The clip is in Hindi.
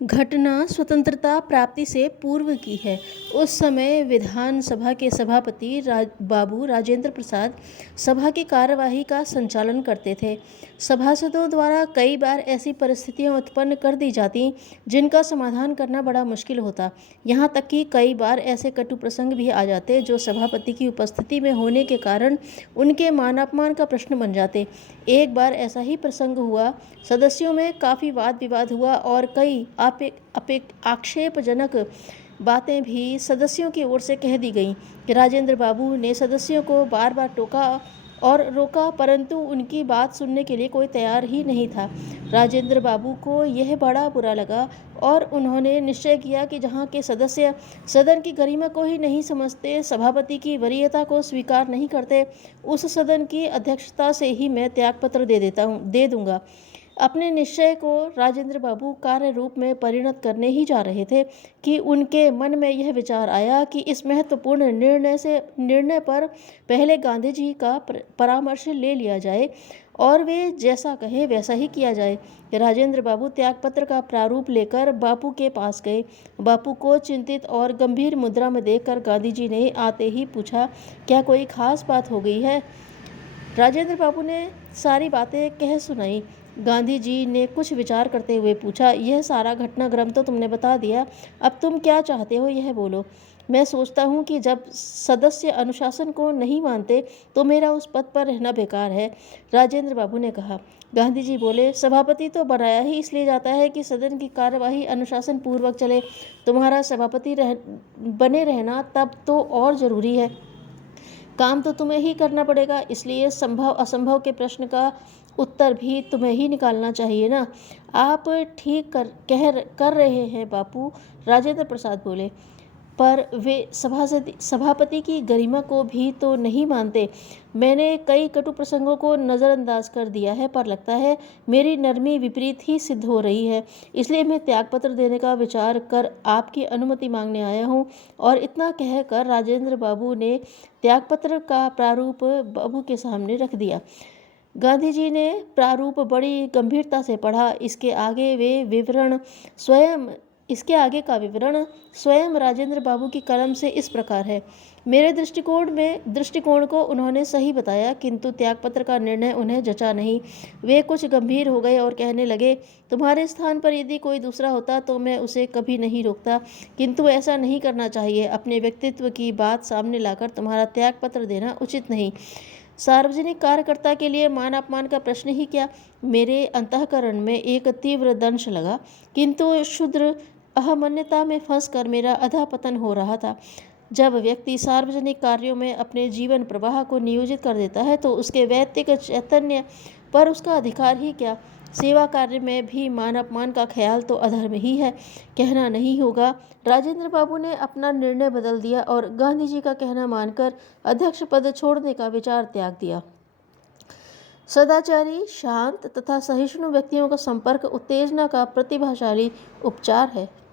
घटना स्वतंत्रता प्राप्ति से पूर्व की है। उस समय विधानसभा के सभापति बाबू राजेंद्र प्रसाद सभा की कार्यवाही का संचालन करते थे। सभासदों द्वारा कई बार ऐसी परिस्थितियां उत्पन्न कर दी जाती जिनका समाधान करना बड़ा मुश्किल होता। यहाँ तक कि कई बार ऐसे कटु प्रसंग भी आ जाते जो सभापति की उपस्थिति में होने के कारण उनके मान अपमान का प्रश्न बन जाते। एक बार ऐसा ही प्रसंग हुआ। सदस्यों में काफ़ी वाद विवाद हुआ और कई आक्षेपजनक बातें भी सदस्यों की ओर से कह दी गईं कि राजेंद्र बाबू ने सदस्यों को बार बार टोका और रोका, परंतु उनकी बात सुनने के लिए कोई तैयार ही नहीं था। राजेंद्र बाबू को यह बड़ा बुरा लगा और उन्होंने निश्चय किया कि जहाँ के सदस्य सदन की गरिमा को ही नहीं समझते, सभापति की वरीयता को स्वीकार नहीं करते, उस सदन की अध्यक्षता से ही मैं त्यागपत्र दे दूंगा। अपने निश्चय को राजेंद्र बाबू कार्य रूप में परिणत करने ही जा रहे थे कि उनके मन में यह विचार आया कि इस महत्वपूर्ण निर्णय पर पहले गांधी जी का परामर्श ले लिया जाए और वे जैसा कहें वैसा ही किया जाए। राजेंद्र बाबू त्यागपत्र का प्रारूप लेकर बापू के पास गए। बापू को चिंतित और गंभीर मुद्रा में देखकर गांधी जी ने आते ही पूछा, क्या कोई खास बात हो गई है? राजेंद्र बाबू ने सारी बातें कह सुनाई। गांधी जी ने कुछ विचार करते हुए पूछा, यह सारा घटनाक्रम तो तुमने बता दिया, अब तुम क्या चाहते हो यह बोलो। मैं सोचता हूँ कि जब सदस्य अनुशासन को नहीं मानते तो मेरा उस पद पर रहना बेकार है, राजेंद्र बाबू ने कहा। गांधी जी बोले, सभापति तो बनाया ही इसलिए जाता है कि सदन की कार्यवाही अनुशासन पूर्वक चले। तुम्हारा सभापति बने रहना तब तो और जरूरी है। काम तो तुम्हें ही करना पड़ेगा, इसलिए संभव असंभव के प्रश्न का उत्तर भी तुम्हें ही निकालना चाहिए ना। आप ठीक कर रहे हैं बापू, राजेंद्र प्रसाद बोले, पर वे सभापति की गरिमा को भी तो नहीं मानते। मैंने कई कटु प्रसंगों को नज़रअंदाज कर दिया है, पर लगता है मेरी नरमी विपरीत ही सिद्ध हो रही है, इसलिए मैं त्यागपत्र देने का विचार कर आपकी अनुमति मांगने आया हूँ। और इतना कहकर राजेंद्र बाबू ने त्यागपत्र का प्रारूप बाबू के सामने रख दिया। गांधी जी ने प्रारूप बड़ी गंभीरता से पढ़ा। इसके आगे का विवरण स्वयं राजेंद्र बाबू की कलम से इस प्रकार है। मेरे दृष्टिकोण को उन्होंने सही बताया, किंतु त्यागपत्र का निर्णय उन्हें जचा नहीं। वे कुछ गंभीर हो गए और कहने लगे, तुम्हारे स्थान पर यदि कोई दूसरा होता तो मैं उसे कभी नहीं रोकता, किंतु ऐसा नहीं करना चाहिए। अपने व्यक्तित्व की बात सामने लाकर तुम्हारा त्यागपत्र देना उचित नहीं। सार्वजनिक कार्यकर्ता के लिए मान अपमान का प्रश्न ही क्या। मेरे अंतःकरण में एक तीव्र दंश लगा, किंतु क्षुद्र अहमन्यता में फंसकर मेरा अधःपतन हो रहा था। जब व्यक्ति सार्वजनिक कार्यों में अपने जीवन प्रवाह को नियोजित कर देता है तो उसके वैयक्तिक चैतन्य पर उसका अधिकार ही क्या। सेवा कार्य में भी मान अपमान का ख्याल तो अधर्म ही है, कहना नहीं होगा। राजेंद्र बाबू ने अपना निर्णय बदल दिया और गांधी जी का कहना मानकर अध्यक्ष पद छोड़ने का विचार त्याग दिया। सदाचारी, शांत तथा सहिष्णु व्यक्तियों का संपर्क उत्तेजना का प्रतिभाशाली उपचार है।